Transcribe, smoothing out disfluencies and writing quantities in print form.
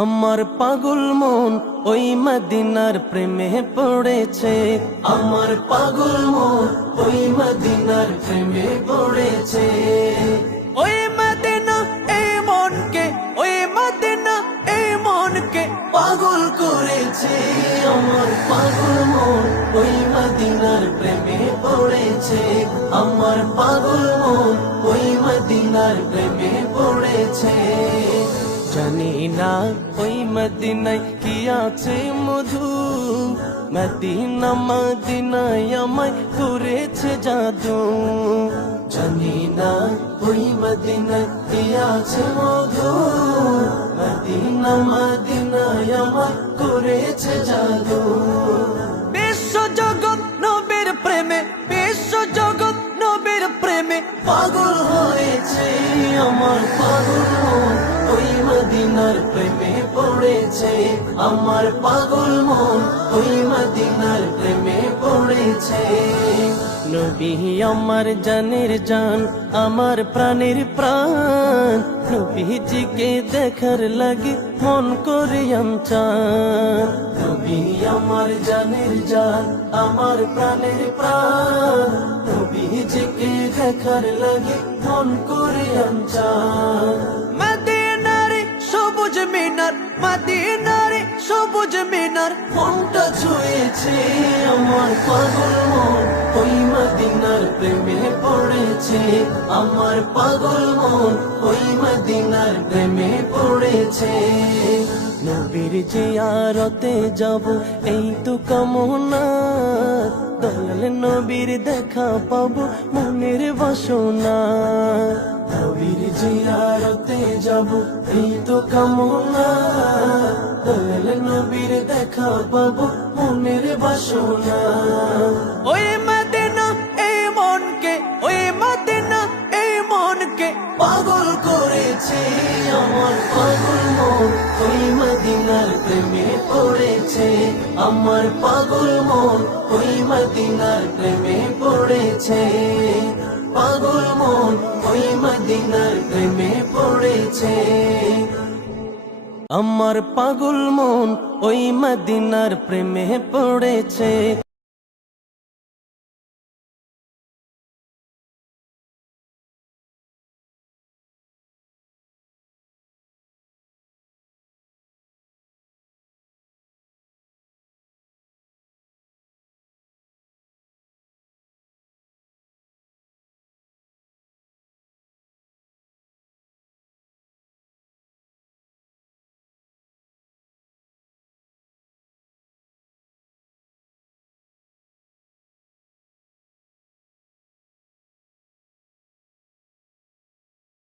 আমার পাগল মন ওই মদিনার প্রেমে পড়েছে। আমার পাগল মন ওই মদিনার প্রেমে পড়েছে। ওই মদিনা এই মনকে, ওই মদিনা এই মনকে পাগল করেছে। আমার পাগল মন ওই মদিনার প্রেমে পড়েছে। আমার পাগল মন ওই মদিনার প্রেমে পড়েছে। জানি না ওই মদিনায় কি আছে মধু, মদিনা মদিনায় আমায় করেছে জাদু। জানি না ওই মদিনায় কি আছে মধু, মদিনা মদিনায় আমায় করেছে জাদু। বিশ্ব জগৎ নবীর প্রেমে, বিশ্ব জগৎ নবীর প্রেমে পাগল হয়েছে। আমার পাগল মন ওই মদিনার প্রেমে পড়েছে। আমার পাগল মন ওই মদিনার প্রেমে পড়েছে। নবী আমার জানের জান, আমার প্রাণের প্রাণ, নবীজিকে দেখার লাগে মন করে চান। নবী আমার জানের জান, আমার প্রাণের প্রাণ, নবীজিকে দেখার লাগে মন করে চান। মদিনার সবুজ মিনার, মদিনার সবুজ মিনার মনটা ছুঁয়েছে। আমার পাগল মন ওই মদিনার প্রেমে পড়েছে। আমার পাগল মন ওই মদিনার প্রেমে পড়েছে। নবীর জিয়ারতে যাব এই তো কামনা, দয়াল নবীর দেখা পাবো মনের বাসনা। নবীর জিয়ারতে যাব এই তো কামনা, দয়াল নবীর দেখা পাবো মনের বাসনা। ওই মদিনা এই মনকে, ওই মদিনা এই মনকে পাগল করেছে। আমার পাগল মন ওই মদিনার প্রেমে পড়েছে। আমার পাগল মন ওই মদিনার প্রেমে পড়েছে। পাগল মন ওই মদিনার প্রেমে পড়েছে। আমার পাগল মন ওই মদিনার প্রেমে পড়েছে।